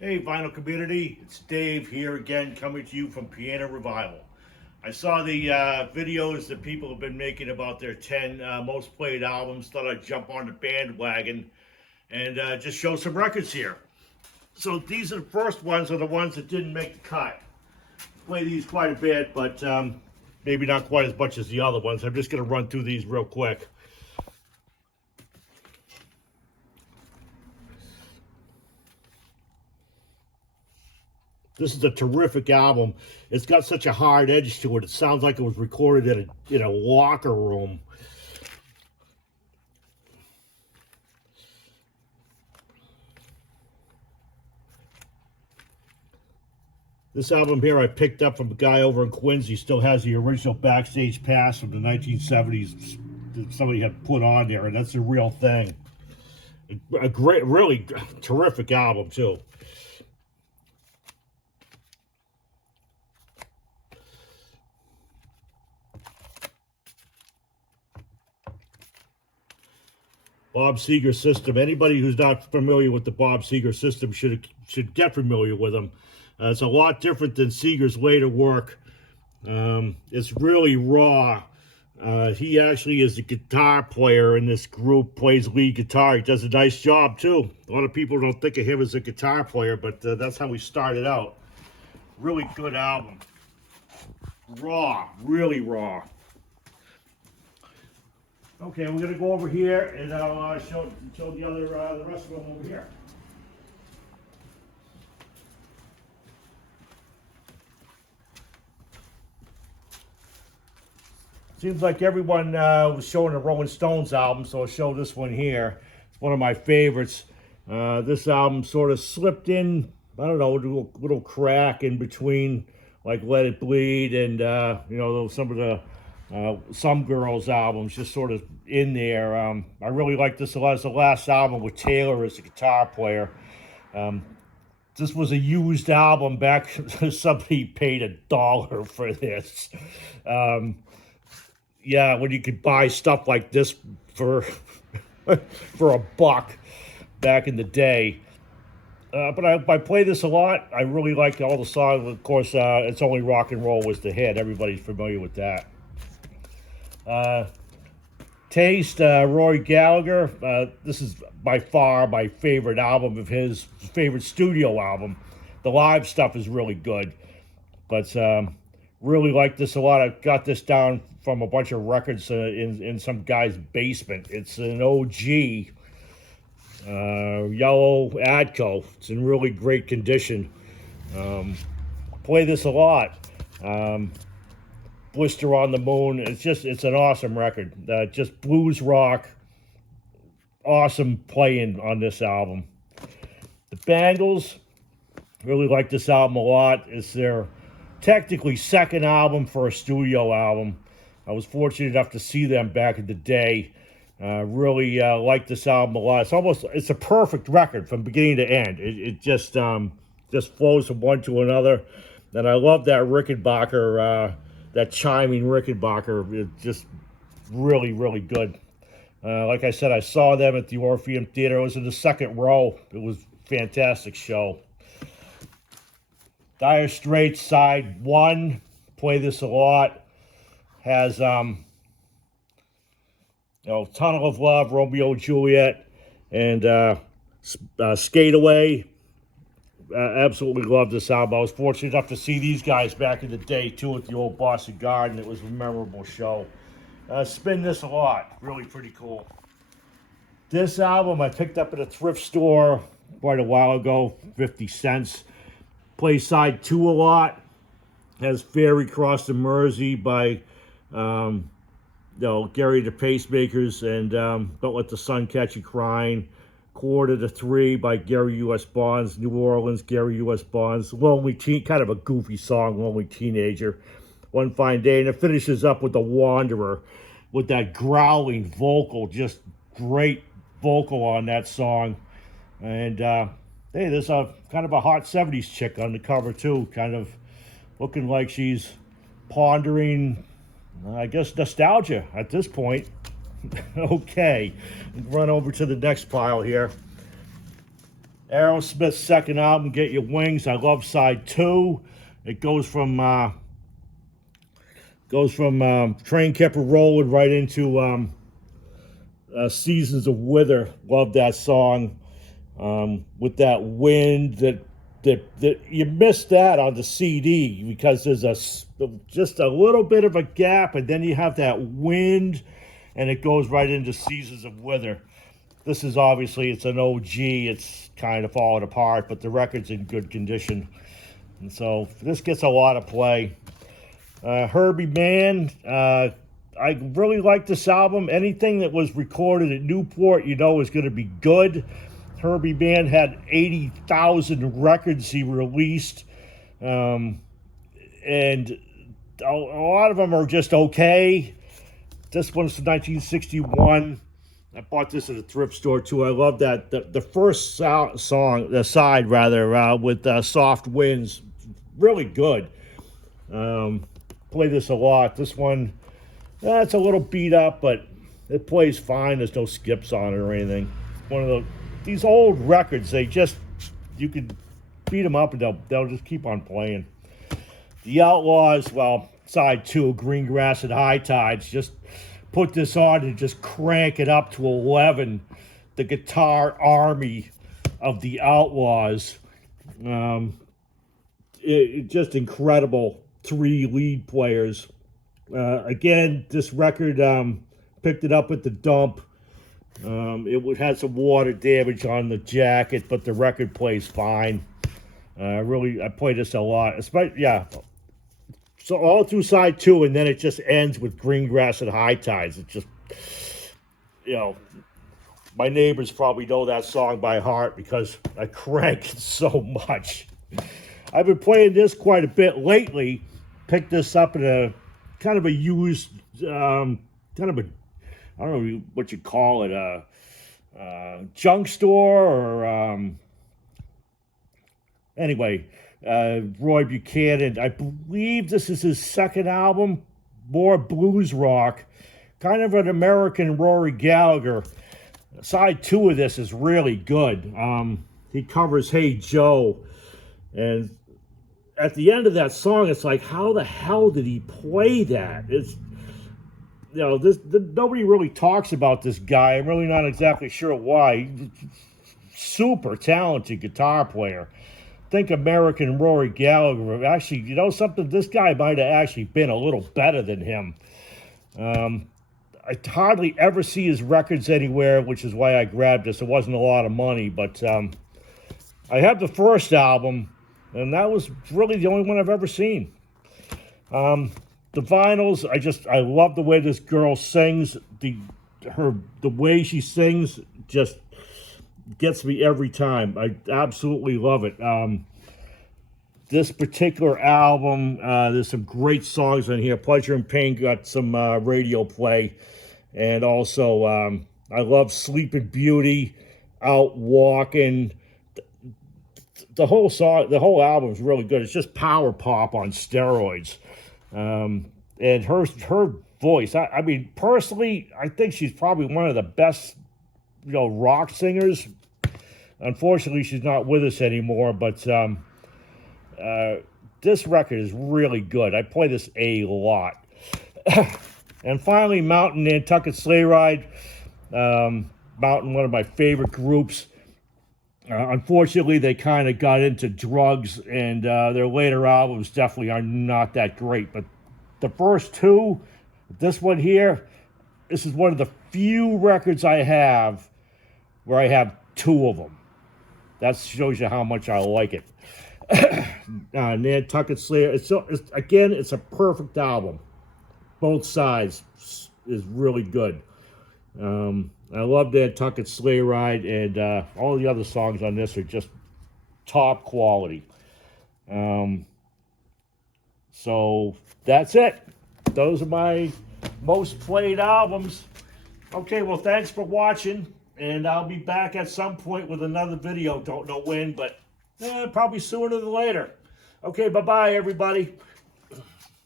Hey, vinyl community, it's Dave here again, coming to you from Piano Revival. I saw the videos that people have been making about their 10 most played albums. Thought I'd jump on the bandwagon and just show some records here. So these are the first ones, are the ones that didn't make the cut. Play these quite a bit, but maybe not quite as much as the other ones. I'm just going to run through these real quick. This is a terrific album. It's got such a hard edge to it. It sounds like it was recorded in a locker room. This album here I picked up from a guy over in Quincy. He still has the original backstage pass from the 1970s that somebody had put on there, and that's a real thing. A great, really terrific album, too. Bob Seger System. Anybody who's not familiar with the Bob Seger System should get familiar with him. It's a lot different than Seger's later work. It's really raw. He actually is a guitar player in this group, plays lead guitar. He does a nice job too. A lot of people don't think of him as a guitar player, but that's how he started out. Really good album. Raw, really raw. Okay, we're gonna go over here and I'll show the other the rest of them over here. Seems like everyone was showing the Rolling Stones album, so I'll show this one here. It's one of my favorites. This album sort of slipped in, I don't know, a little crack in between, like Let It Bleed and some of the Some Girls albums, just sort of in there. I really like this a lot. It's the last album with Taylor as a guitar player. This was a used album back. Somebody paid $1 for this. Yeah, when you could buy stuff like this for for $1 back in the day. But I play this a lot. I really like all the songs. Of course, It's Only Rock and Roll was the hit. Everybody's familiar with that. Taste, Roy Gallagher. This is by far my favorite album of his, favorite studio album. The live stuff is really good, but really like this a lot. I got this down from a bunch of records in some guy's basement. It's an OG yellow Adco. It's in really great condition. Play this a lot. Blister on the Moon. It's an awesome record. Just blues rock. Awesome playing on this album. The Bangles. Really like this album a lot. It's their technically second album for a studio album. I was fortunate enough to see them back in the day. Really like this album a lot. It's a perfect record from beginning to end. It just flows from one to another. And I love that Rickenbacker, that chiming Rickenbacker. It's just really, really good. Like I said, I saw them at the Orpheum Theater. It was in the second row. It was a fantastic show. Dire Straits side 1. Play this a lot. Has Tunnel of Love, Romeo and Juliet, and Skate Away. Absolutely love this album. I was fortunate enough to see these guys back in the day too at the old Boston Garden. It was a memorable show. Spin this a lot. Really pretty cool. This album I picked up at a thrift store quite a while ago, 50 cents. Play side 2 a lot. Has Ferry Cross the Mersey by Gary the Pacemakers, and Don't Let the Sun Catch You Crying. Quarter to 3 by Gary U.S. Bonds. New Orleans, Gary U.S. Bonds. Lonely Teen, kind of a goofy song, Lonely Teenager. One Fine Day. And it finishes up with The Wanderer with that growling vocal. Just great vocal on that song. And hey, there's a kind of a hot 70s chick on the cover too. Kind of looking like she's pondering, I guess, nostalgia at this point. Okay, run over to the next pile here. Aerosmith's second album, Get Your Wings. I love side 2. It goes from Train Kept a Rolling right into Seasons of Wither. Love that song. With that wind that you missed that on the CD because there's just a little bit of a gap, and then you have that wind, and it goes right into Seasons of Wither. This is obviously, it's an OG. It's kind of falling apart, but the record's in good condition, and so this gets a lot of play. Herbie Mann, I really like this album. Anything that was recorded at Newport, you know, is going to be good. Herbie Mann had 80,000 records he released, and a lot of them are just okay. This one's from 1961. I bought this at a thrift store too. I love that. The first song, the side rather, with Soft Winds, really good. Play this a lot. This one, it's a little beat up, but it plays fine. There's no skips on it or anything. One of these old records, you could beat them up and they'll just keep on playing. The Outlaws, well, side 2, Green Grass and High Tides, just put this on and just crank it up to 11. The guitar army of the Outlaws. Just incredible 3 lead players. Again, this record, picked it up at the dump. It had some water damage on the jacket, but the record plays fine. I play this a lot. So all through side 2, and then it just ends with Green Grass and High Tides. It just, my neighbors probably know that song by heart because I crank it so much. I've been playing this quite a bit lately. Picked this up at a kind of a used, I don't know what you call it, junk store or, anyway, Roy Buchanan. I believe this is his second album, more blues rock, kind of an American Rory Gallagher. Side 2 of this is really good. He covers Hey Joe, and at the end of that song, it's like, how the hell did he play that? It's, nobody really talks about this guy. I'm really not exactly sure why. Super talented guitar player. Think American Rory Gallagher. Actually, something? This guy might have actually been a little better than him. I hardly ever see his records anywhere, which is why I grabbed this. It wasn't a lot of money, but I have the first album, and that was really the only one I've ever seen. The vinyls, I love the way this girl sings. The way she sings just gets me every time. I absolutely love it. This particular album, there's some great songs on here. Pleasure and Pain got some radio play. And also, I love Sleeping Beauty, Out Walking. The whole album is really good. It's just power pop on steroids. And her voice, I mean, personally, I think she's probably one of the best, rock singers. Unfortunately, she's not with us anymore, but this record is really good. I play this a lot. And finally, Mountain Nantucket Sleigh Ride. Mountain, one of my favorite groups. Unfortunately, they kind of got into drugs, and their later albums definitely are not that great. But the first 2, this one here, this is one of the few records I have where I have 2 of them. That shows you how much I like it. Nantucket Sleigh. It's a perfect album. Both sides is really good. I love Nantucket Sleigh Ride, and all the other songs on this are just top quality. So that's it. Those are my most played albums. Okay, well, thanks for watching, and I'll be back at some point with another video. Don't know when, but probably sooner than later. Okay, bye-bye, everybody.